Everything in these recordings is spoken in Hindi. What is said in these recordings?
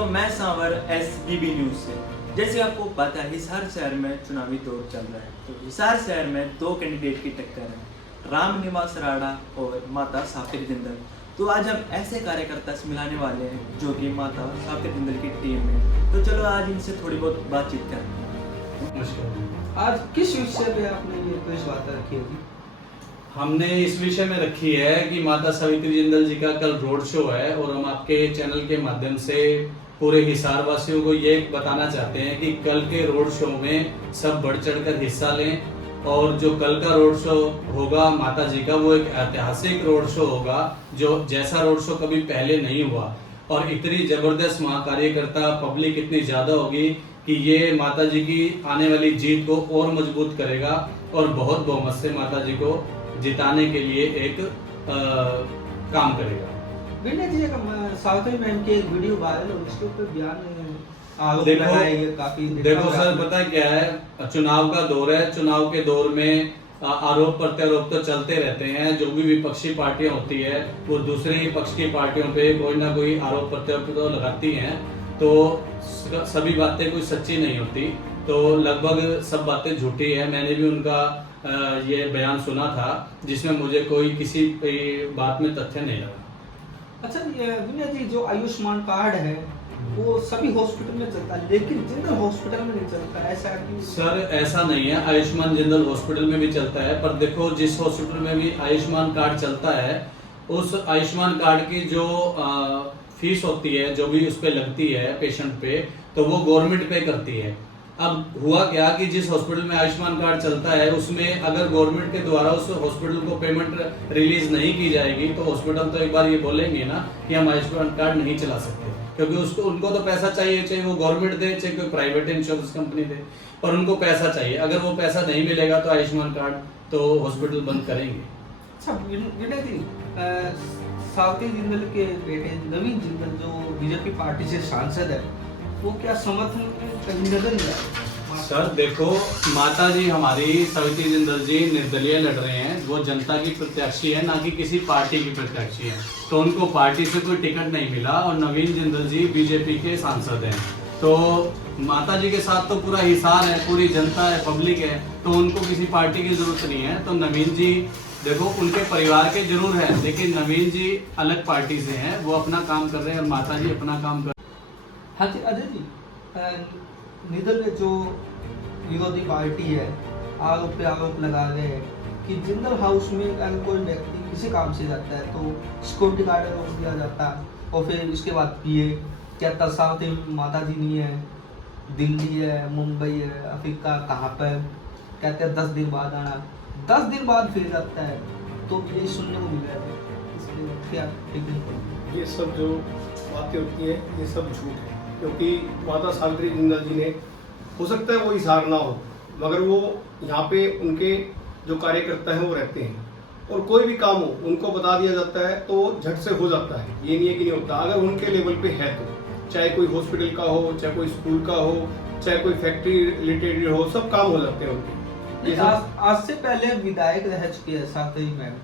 दोस्तों मैं सांवर SBB न्यूज़ से। जैसे आपको पता है हिसार शहर में चुनावी दौर चल रहा है, तो हिसार शहर में दो कैंडिडेट की टक्कर है, राम निवास राणा और माता साफिर जिंदल। तो आज हम ऐसे कार्यकर्ता से मिलाने वाले हैं जो कि माता साफिर जिंदल की टीम है। तो चलो आज इनसे थोड़ी बहुत बातचीत करते हैं। आज किस विषय पे आपने ये प्रेस वार्ता रखी होगी? हमने इस विषय में रखी है कि माता सावित्री जिंदल जी का कल रोड शो है और हम आपके चैनल के माध्यम से पूरे हिसार वासियों को ये बताना चाहते हैं कि कल के रोड शो में सब बढ़ चढ़कर हिस्सा लें। और जो कल का रोड शो होगा माता जी का, वो एक ऐतिहासिक रोड शो होगा, जो जैसा रोड शो कभी पहले नहीं हुआ। और इतनी जबरदस्त महाकार्यकर्ता पब्लिक इतनी ज्यादा होगी कि ये माता जी की आने वाली जीत को और मजबूत करेगा और बहुत बहुमत से माता जी को जिताने के लिए एक काम करेगा। विनय जी, सावित्री मैम की एक वीडियो वायरल और उसके ऊपर बयान आरोप देखो लगाए गए काफी। देखो सर, पता क्या है, चुनाव का दौर है। चुनाव के दौर में आरोप प्रत्यारोप तो चलते रहते हैं। जो भी विपक्षी पार्टियां होती है वो दूसरे ही पक्ष की पार्टियों पे कोई ना कोई आरोप प्रत्यारोप तो लगाती हैं, तो सभी बातें कोई सच्ची नहीं होती। तो लगभग सब बातें झूठी है। मैंने भी उनका ये बयान सुना था जिसमें मुझे कोई किसी बात में तथ्य नहीं लगा। अच्छा विनय जी, जो आयुष्मान कार्ड है वो सभी हॉस्पिटल में चलता है लेकिन जिंदल हॉस्पिटल में नहीं चलता, ऐसा है? सर ऐसा नहीं है, आयुष्मान जिंदल हॉस्पिटल में भी चलता है। पर देखो, जिस हॉस्पिटल में भी आयुष्मान कार्ड चलता है उस आयुष्मान कार्ड की जो फीस होती है, जो भी उस पे लगती है पेशेंट पे, तो वो गवर्नमेंट पे करती है। अब हुआ क्या कि जिस हॉस्पिटल में आयुष्मान कार्ड चलता है उसमें अगर गवर्नमेंट के द्वारा उस हॉस्पिटल को पेमेंट रिलीज नहीं की जाएगी तो हॉस्पिटल तो एक बार ये बोलेंगे ना कि हम आयुष्मान कार्ड नहीं चला सकते, क्योंकि उसको उनको तो पैसा चाहिए, चाहे वो गवर्नमेंट दे चाहे कोई प्राइवेट इंश्योरेंस कंपनी दे, पर उनको पैसा चाहिए। अगर वो पैसा नहीं मिलेगा तो आयुष्मान कार्ड तो हॉस्पिटल बंद करेंगे। अच्छा विनय जी, सावित्री जिंदल के बेटे नवीन जिंदल जो बीजेपी पार्टी से सांसद है, वो क्या समर्थन में कहीं नजर नहीं आया? सर देखो, माता जी हमारी सावित्री जिंदल जी निर्दलीय लड़ रहे हैं। वो जनता की प्रत्याशी है, ना कि किसी पार्टी की प्रत्याशी है। तो उनको पार्टी से कोई टिकट नहीं मिला और नवीन जिंदल जी बीजेपी के सांसद हैं। तो माता जी के साथ तो पूरा हिसार है, पूरी जनता है, पब्लिक है, तो उनको किसी पार्टी की जरूरत नहीं है। तो नवीन जी देखो, उनके परिवार के जरूर है, लेकिन नवीन जी अलग पार्टी से हैं, वो अपना काम कर रहे हैं और माता जी अपना काम कर। हाँ जी अजय जी, निधन में जो विरोधी पार्टी है आरोप पे आरोप लगा रहे हैं कि जिंदल हाउस में अगर कोई व्यक्ति किसी काम से जाता है तो सिक्योरिटी गार्ड रोक दिया जाता है और फिर उसके बाद पिए कहता सावित्री माता जी नहीं है, दिल्ली है, मुंबई है, अफ्रीका कहाँ पर, कहते हैं 10 दिन बाद आना, 10 दिन बाद फिर जाता है। तो ये सुनने को मिल रहा है, इसलिए क्या टिप्पणी? ये सब जो बातें होती हैं ये सब झूठ है, क्योंकि माता सावित्री जिंदल जी ने, हो सकता है वो हिसार ना हो, मगर वो यहाँ पे उनके जो कार्यकर्ता हैं वो रहते हैं और कोई भी काम हो उनको बता दिया जाता है तो झट से हो जाता है। ये नहीं है कि नहीं होता, अगर उनके लेवल पे है तो, चाहे कोई हॉस्पिटल का हो, चाहे कोई स्कूल का हो, चाहे कोई फैक्ट्री रिलेटेड हो, सब काम हो जाते हैं उनके। आज से पहले विधायक रह चुके हैं सावित्री मैम,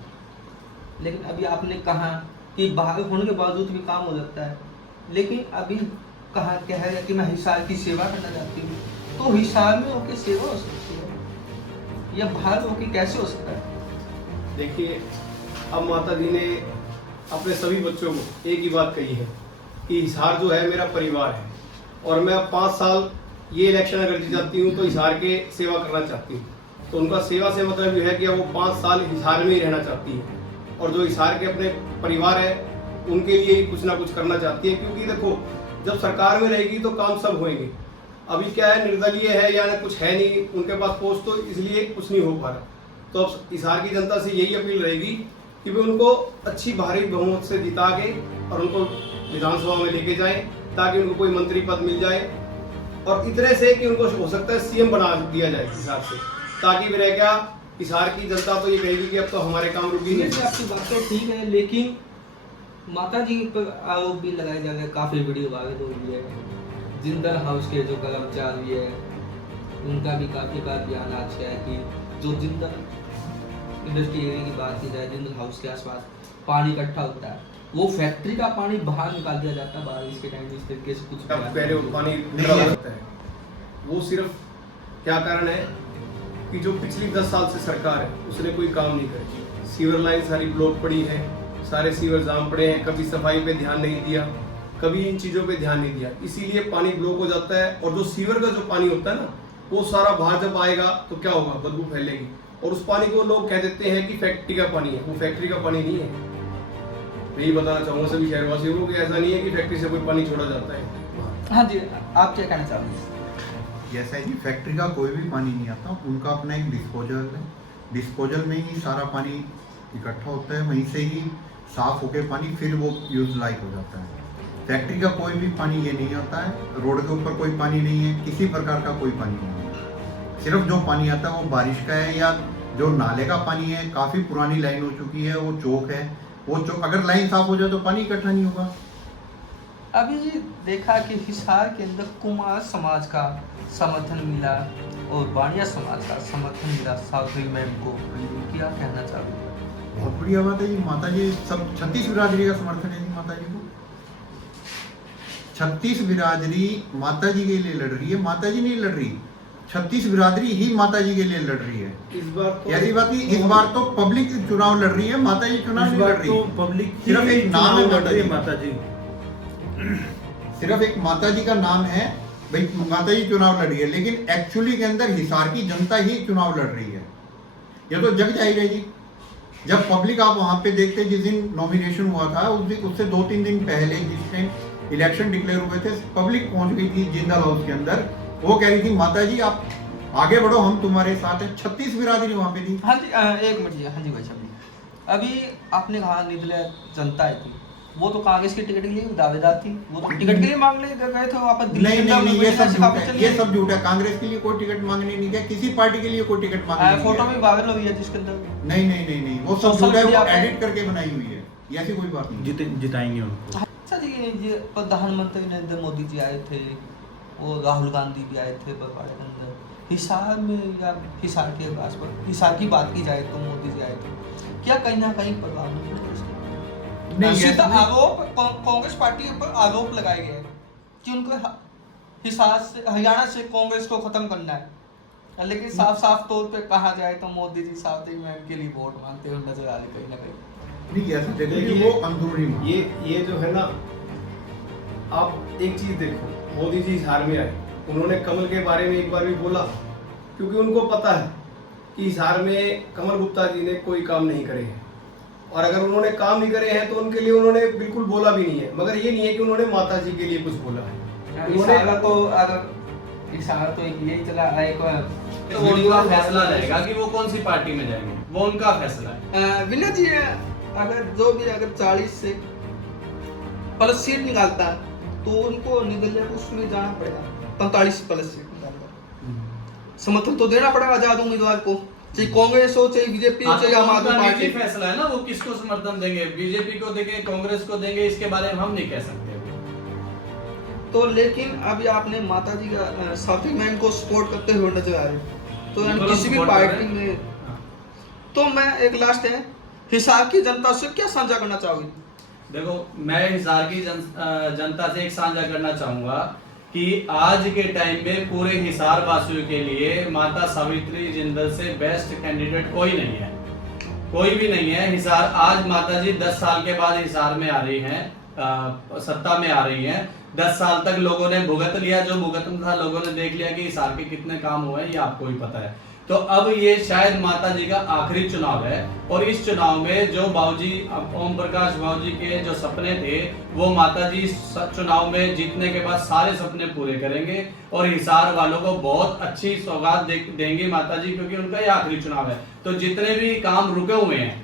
लेकिन अभी आपने कहा कि बाहर होने के बावजूद भी काम हो जाता है, लेकिन अभी कहा कह रहे कि मैं हिसार की सेवा करना चाहती हूँ। तो हिसार में होकर सेवा हो सकती है या बाहर होकर कैसे हो सकता है? देखिए, अब माता जी ने अपने सभी बच्चों को एक ही बात कही है कि हिसार जो है मेरा परिवार है और मैं 5 साल ये इलेक्शन अगर जीत जाती हूँ तो हिसार के सेवा करना चाहती हूँ। तो उनका सेवा से मतलब यह है कि वो 5 साल हिसार में ही रहना चाहती है और जो हिसार के अपने परिवार है उनके लिए कुछ ना कुछ करना चाहती है। क्योंकि देखो, जब सरकार में रहेगी तो काम सब होंगे। अभी क्या है, निर्दलीय है या कुछ है नहीं उनके पास पोस्ट, तो इसलिए कुछ नहीं हो पा रहा। तो अब हिसार की जनता से यही अपील रहेगी कि वे उनको अच्छी भारी बहुमत से जिता के और उनको विधानसभा में लेके जाएं ताकि उनको कोई मंत्री पद मिल जाए और इतने से कि उनको हो सकता है CM बना दिया जाए हिसार से, ताकि वे रह क्या हिसार की जनता तो ये कहेगी कि अब तो हमारे काम रुक ही नहीं। आपकी बातें ठीक है, लेकिन माता जी पर आरोप भी लगाए जा रहे हैं, काफी वीडियो वायरल हो रही है। जिंदल हाउस के जो कर्मचारी है उनका भी काफी बार बयान आ गया है कि जो जिंदल इंडस्ट्री एरिया की बात की जाए, जिंदल हाउस के आसपास पानी इकट्ठा होता है वो फैक्ट्री का पानी बाहर निकाल दिया जाता है बारिश के टाइम, इस तरीके से कुछ अब पहले वो पानी उतरा होता है, वो सिर्फ क्या कारण है कि जो पिछली 10 साल से सरकार है उसने कोई काम नहीं करी। सीवर लाइन सारी ब्लॉक पड़ी है, सारे सीवर जाम पड़े हैं, कभी सफाई पे ध्यान नहीं दिया, कभी इन चीज़ों पे ध्यान नहीं दिया, इसीलिए पानी ब्लॉक हो जाता है। और जो सीवर का जो पानी होता है ना, वो सारा बाहर जब आएगा तो क्या होगा, बदबू फैलेगी, और उस पानी को लोग कह देते हैं कि फैक्ट्री का पानी है। वो फैक्ट्री का पानी नहीं है। मैं यही बताना चाहूँगा सभी शहरवासियों को कि ऐसा नहीं है कि फैक्ट्री से कोई पानी छोड़ा जाता है। हाँ जी, आप क्या कहना चाहोगे? जैसा है जी, फैक्ट्री का कोई भी पानी नहीं आता, उनका अपना एक डिस्पोजल है, डिस्पोजल में ही सारा पानी इकट्ठा होता है, वहीं से ही साफ होकर पानी फिर वो यूज लायक हो जाता है। फैक्ट्री का कोई भी पानी ये नहीं आता है, रोड के ऊपर कोई पानी नहीं है, किसी प्रकार का कोई पानी नहीं है। सिर्फ जो पानी आता है वो बारिश का है, या जो नाले का पानी है, काफ़ी पुरानी लाइन हो चुकी है, वो चौक है, वो चौक अगर लाइन साफ हो जाए तो पानी इकट्ठा नहीं होगा। अभी जी देखा कि हिसार के अंदर कुमार समाज का समर्थन मिला और बाणिया समाज का समर्थन मिला सावित्री मैम को, क्या कहना चाहोगे? बहुत बढ़िया बात है जी, माता जी सब 36 बिरादरी का समर्थन है जी माता जी को। 36 बिरादरी माता जी के लिए लड़ रही है, माता जी नहीं लड़ रही, 36 बिरादरी ही माता जी के लिए लड़ रही है। इस बार तो ऐसी बात नहीं, इस बार तो पब्लिक चुनाव लड़ रही है, माता जी चुनाव नहीं लड़ रही। तो पब्लिक सिर्फ एक नाम है माता जी, माता जी, सिर्फ एक माता जी का नाम है भाई, माता जी चुनाव लड़ रही है, लेकिन एक्चुअली के अंदर हिसार की जनता ही चुनाव लड़ रही है। ये तो जग जाहिर है जी। जब पब्लिक आप वहां पे देखते, जिस दिन नॉमिनेशन हुआ था उस दिन, उससे 2-3 दिन पहले जिस टाइम इलेक्शन डिक्लेयर हुए थे, पब्लिक पहुंच गई थी जिंदल हाउस के अंदर, वो कह रही थी माता जी आप आगे बढ़ो, हम तुम्हारे साथ हैं। 36 बिरादरी वहां पे थी। हाँ जी, एक मिनट जी। हाँ जी भाई साहब जी, अभी आपने कहा निर्दलीय जनता आई थी, वो तो कांग्रेस की टिकट के लिए दावेदार थी, वो तो टिकट के लिए मांगने गए थे वापस दिल्ली। नहीं नहीं नहीं, ये सब झूठ है, चली ये सब झूठ है। कांग्रेस के लिए कोई टिकट मांगने नहीं गया, किसी पार्टी के लिए कोई टिकट मांगने नहीं फोटो गया। भी वायरल हुई है जिसके अंदर। नहीं नहीं नहीं नहीं, वो सब सोशल झूठ है, मीडिया वो पे- एडिट करके बनाई हुई है, ऐसी कोई बात नहीं। जिताएंगे उनको। अच्छा जी, ये प्रधानमंत्री नरेंद्र मोदी जी आए थे, वो राहुल गांधी भी आए थे बरवाड़े के अंदर, हिसार में या हिसार के आसपास, हिसार की बात की जाए तो मोदी जी आए थे, क्या कहीं ना कहीं प्रभाव नहीं पड़ा? नहीं, सीधा ऐसा नहीं। आरोप कांग्रेस पार्टी पर आरोप लगाए गए हैं कि उनको हिसार से, हरियाणा से कांग्रेस को खत्म करना है, लेकिन साफ साफ तौर पे कहा जाए तो मोदी जी सावित्री मैम के लिए वोट मांगते हुए नजर आ रहे कहीं ना कहीं। नहीं, ऐसा देखिए, देखिए, वो अंदरूनी मामला। ये जो है ना, आप एक चीज देखो, मोदी जी हिसार में आए, उन्होंने कमल के बारे में एक बार भी बोला, क्योंकि उनको पता है कि हिसार में कमल गुप्ता जी ने कोई काम नहीं करे हैं, और अगर उन्होंने काम नहीं करे हैं तो उनके लिए उन्होंने बिल्कुल बोला भी नहीं है। मगर ये नहीं है कि उन्होंने माता जी के लिए कुछ बोला है। हिसार तो अगर हिसार तो यही चला एक तो वो उनका फैसला रहेगा कि वो कौन सी पार्टी में जाएंगे, वो उनका फैसला है। विनोद जी, अगर जो भी अगर 40 से प्लस सीट निकालता है तो उनको निर्दलीय को उसमें जाना पड़ेगा, 45 प्लस सीट निकालकर समर्थन तो देना पड़ेगा आजाद उम्मीदवार को, चाहे कांग्रेस हो, चाहे बीजेपी हो, चाहे आम आदमी उनका पार्टी। निजी फैसला है ना, वो किसको समर्थन देंगे, बीजेपी को देंगे, कांग्रेस को देंगे, इसके बारे में हम नहीं कह सकते। तो लेकिन अभी आपने माता जी का सावित्री मैम को सपोर्ट करते हुए नजर आ रहे, तो बिल्कुल किसी भी support कर पार्टी रहे हैं। में, तो मैं एक लास्ट है, हिसार की जनता से क्या साझा करना चाहोगे? देखो, मैं हिसार की जनता से एक साझा करना चाहूंगा कि आज के टाइम में पूरे हिसार वासियों के लिए माता सावित्री जिंदल से बेस्ट कैंडिडेट कोई नहीं है, कोई भी नहीं है। हिसार आज माता जी 10 साल के बाद हिसार में आ रही हैं, सत्ता में आ रही हैं। 10 साल तक लोगों ने भुगत लिया, जो भुगतन था लोगों ने देख लिया कि हिसार के कितने काम हुए हैं, ये आपको ही पता है। तो अब ये शायद माता जी का आखिरी चुनाव है, और इस चुनाव में जो बाबूजी ओम प्रकाश बाबूजी के जो सपने थे, वो माता जी चुनाव में जीतने के बाद सारे सपने पूरे करेंगे, और हिसार वालों को बहुत अच्छी सौगात देंगे माता जी, क्योंकि उनका ये आखिरी चुनाव है। तो जितने भी काम रुके हुए हैं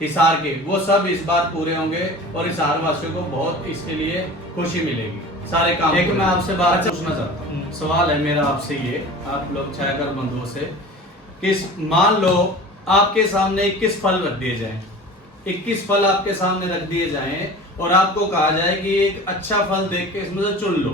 हिसार के, वो सब इस बार पूरे होंगे, और हिसार वासियों को बहुत इसके लिए खुशी मिलेगी, सारे काम। एक मैं आपसे बात पूछना चाहता हूँ, सवाल है मेरा आपसे ये, आप लोग छायाकर बंधुओं से, किस मान लो आपके सामने 21 फल रख दिए जाएं, 21 फल आपके सामने रख दिए जाएं, और आपको कहा जाए कि एक अच्छा फल देख के इसमें से चुन लो,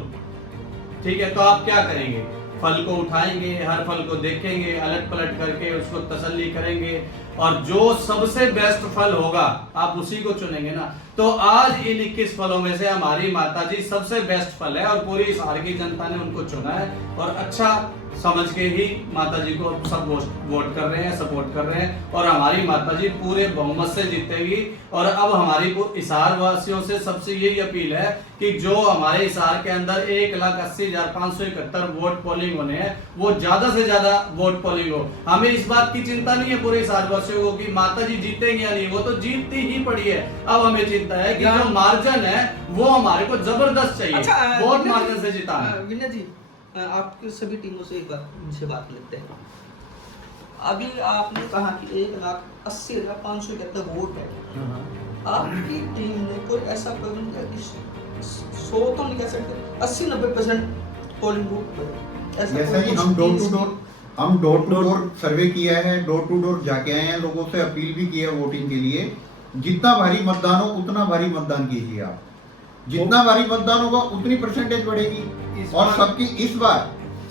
ठीक है, तो आप क्या करेंगे? फल को उठाएंगे, हर फल को देखेंगे, अलट पलट करके उसको तसल्ली करेंगे और जो सबसे बेस्ट फल होगा आप उसी को चुनेंगे ना। तो आज इन 21 फलों में से हमारी माताजी सबसे बेस्ट फल है और पूरी हिसार की जनता ने उनको चुना है और अच्छा समझ के ही माताजी को सब वोट कर रहे हैं, सपोर्ट कर रहे हैं और हमारी माताजी पूरे बहुमत से जीतेगी। और अब हमारी हिसार वासियों से सबसे यही अपील है कि जो हमारे हिसार के अंदर 1,80,571 वोट पोलिंग होने हैं वो ज्यादा से ज्यादा वोट पोलिंग हो। हमें इस बात की चिंता नहीं है पूरे हिसार वासियों को कि माताजी जीतेंगे या नहीं, वो तो जीतती ही पड़ी है। अब हमें चिंता है कि जो मार्जिन है वो हमारे को जबरदस्त चाहिए, बहुत मार्जिन से जीता है। विनय जी, आपके सभी टीमों से एक बात इनसे बात लेते हैं। अभी आपने कहा कि 1,80,571 वोट है, आपकी टीम ने कोई ऐसा प्रबंध किया कि 100 तो नहीं कह सकते, 80-90% पोलिंग बूथ जैसा ही हम डोर टू डोर सर्वे किया है, डोर टू डोर जाके आए हैं, लोगों से अपील भी की है वोटिंग के लिए। जितना भारी मतदान हो उतना भारी मतदान कीजिए आप, जितना भारी मतदान होगा उतनी परसेंटेज बढ़ेगी। और सबकी इस बार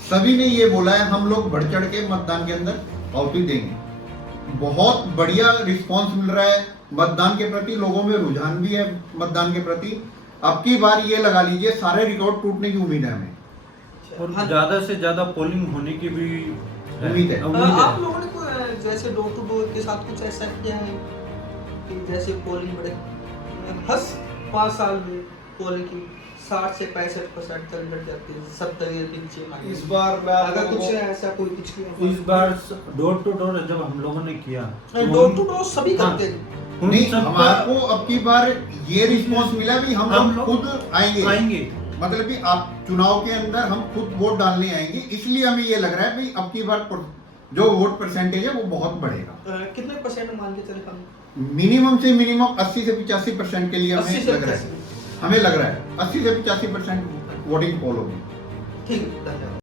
सभी ने ये बोला है हम लोग बढ़ चढ़ के मतदान के अंदर आहुति देंगे। बहुत बढ़िया रिस्पांस मिल रहा है मतदान के प्रति, लोगों में रुझान भी है मतदान के प्रति। अब की बार ये लगा लीजिए सारे रिकॉर्ड टूटने की उम्मीद है हमें, और ज्यादा से ज्यादा पोलिंग होने की भी उम्मीद है। आप लोगों ने कोई जैसे डोर टू डोर के साथ कुछ ऐसा किया है कि जैसे पोलिंग बढ़े? हर 5 साल में पोलिंग की 60 से 65% तक बढ़ जाती है, 70 के पीछे। इस बार मैं अगर कुछ ऐसा कोई कुछ किया इस बार डोर टू डोर जब हम लोगों ने किया डोर टू डोर सभी हाँ। करते हैं। नहीं, हमारे को अब की बार ये रिस्पांस मिला भी हम लोग खुद आएंगे, मतलब कि आप चुनाव के अंदर हम खुद वोट डालने आएंगे, इसलिए हमें ये लग रहा है भाई अब की बार जो वोट परसेंटेज है वो बहुत बढ़ेगा। कितने परसेंट मान के चले हम? मिनिमम से मिनिमम 80 से 85% के लिए हमें 80 से लग रहा है, 80 से 85% वोटिंग पोल होगी। ठीक है, धन्यवाद।